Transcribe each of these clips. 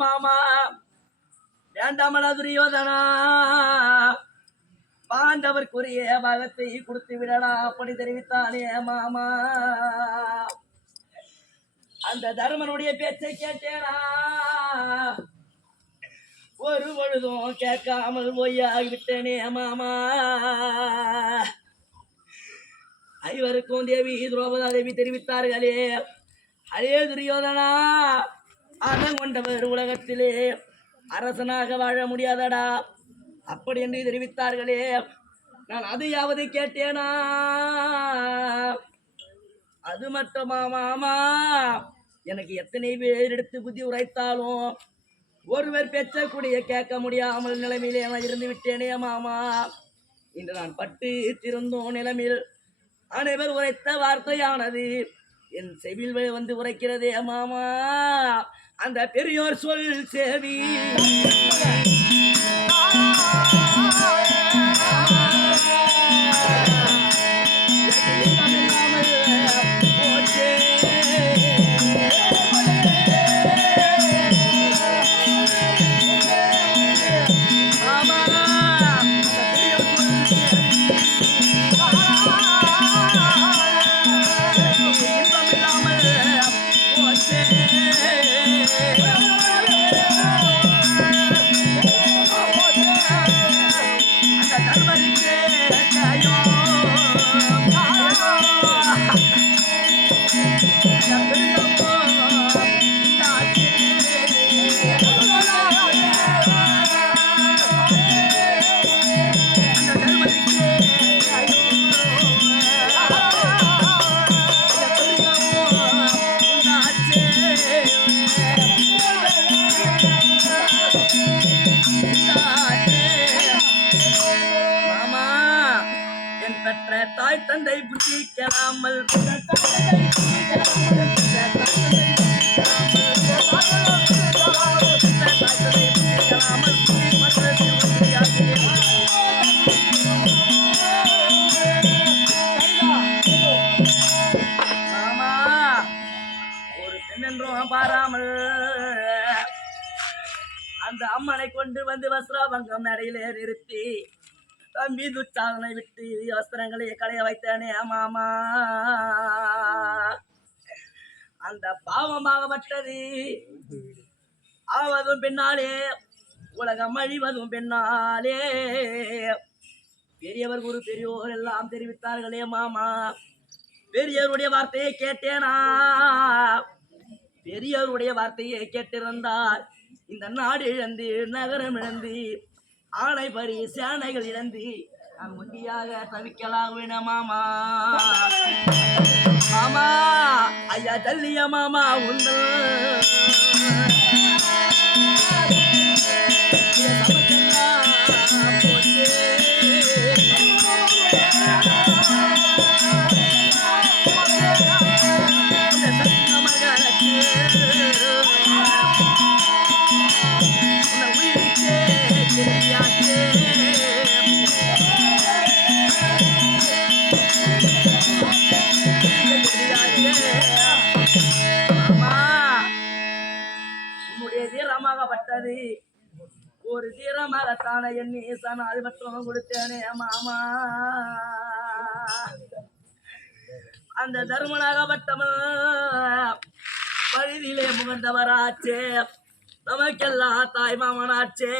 மாமா வேண்டாமல துரியோதனா பாண்டவர்க்குரிய பாகத்தை கொடுத்து விடலாம் அப்படி தெரிவித்தானே மாமா. அந்த தர்மனுடைய பேச்சை கேட்டேனா ஒரு பொழுதும் கேட்காமல் பொய்யாகிவிட்டேனே மாமா. ஐவருக்கும் தேவி திரௌபதா தேவி தெரிவித்தார்களே, அதே துரியோதனா அதன் கொண்டவர் உலகத்திலே அரசனாக வாழ முடியாதடா அப்படி என்று தெரிவித்தார்களே. நான் அதையாவது கேட்டேனா? அது மட்டுமா மாமா, எனக்கு எத்தனை பேர் எடுத்து புத்தி உரைத்தாலும் ஒருவர் பெற்றக்கூடிய கேட்க முடியாமல் நிலைமையிலே நான் இருந்து விட்டேனே மாமா. இன்று நான் பட்டு திருந்தோம் நிலைமையில் அனைவர் உரைத்த வார்த்தையானது என் செவில் வந்து உரைக்கிறதே மாமா. அந்த பெரியோர் சொல் சேவி தாய் தந்தை புத்தி கெடாமல் மாமா ஒரு பெண்ணென்றும் பாராமல் அந்த அம்மனை கொண்டு வந்து வஸ்திராபங்கம் நடையிலே நிறுத்தி தம்பி துச்சாதனை விட்டு வஸ்திரங்களை களைய வைத்தானே மாமா. அந்த பாவமாகப்பட்டது ஆவதும் பின்னாலே உலகம் அழிவதும் பின்னாலே பெரியவர் குரு பெரியோர் எல்லாம் தெரிவித்தார்களே மாமா. பெரியவருடைய வார்த்தையை கேட்டேனா? பெரியவருடைய வார்த்தையை கேட்டிருந்தால் இந்த நாடு இழந்து நகரம் இழந்து ஆணை பறி சேனைகள் இழந்து நான் ஒண்டியாக தவிக்கலாம் மாமா. மாமா ஐயா தள்ளிய மாமா உண்டு ஒரு தீரமாகத்தான என் ஈசன் அது மட்டும் கொடுத்தேனே மாமா. அந்த தர்மனாகப்பட்டவன் வழியிலே முகந்தவராச்சே, நமக்கெல்லாம் தாய் மாமனாச்சே.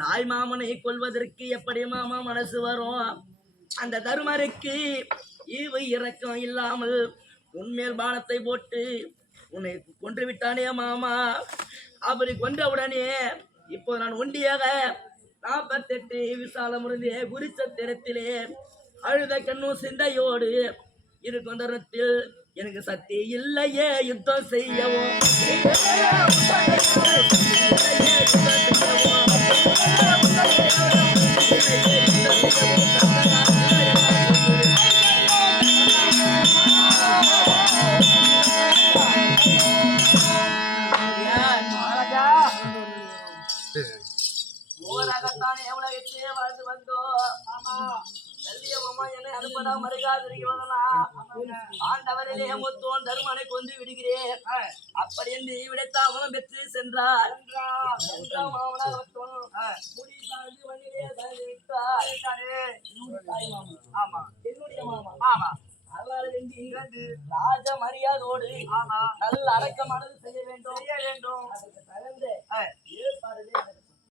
தாய் மாமனை கொள்வதற்கு எப்படி மாமா மனசு வரும்? அந்த தர்மருக்கு ஈவு இறக்கம் இல்லாமல் உன்மேல் பானத்தை போட்டு உன்னை கொன்று விட்டானே மாமா. அப்படி கொன்றவுடனே இப்போ நான் ஒண்டியாக 48 விசாலம் இருந்தே குறிச்சத்திரத்திலே அழுத கண்ணும் சிந்தையோடு இருக்கும் தருணத்தில் எனக்கு சக்தி இல்லையே யுத்தம் செய்யவும் மூவராகத்தானே உலகத்தையே வாழ்ந்து வந்தோம். ஆமா வெள்ளியம்மா என்னை அனுப்பதா மறைகாதிருக்கிறதா ஆண்டவரிலே முத்தோன் தருமனை கொண்டு விடுகிறேன் அப்படி என்று விடைத்தாமலும் பெற்று சென்றார். என்னுடைய மாமா ஆமா ராஜ மரியாதோடு நல்ல அடக்கமானது செய்ய வேண்டும் ஏற்பாடு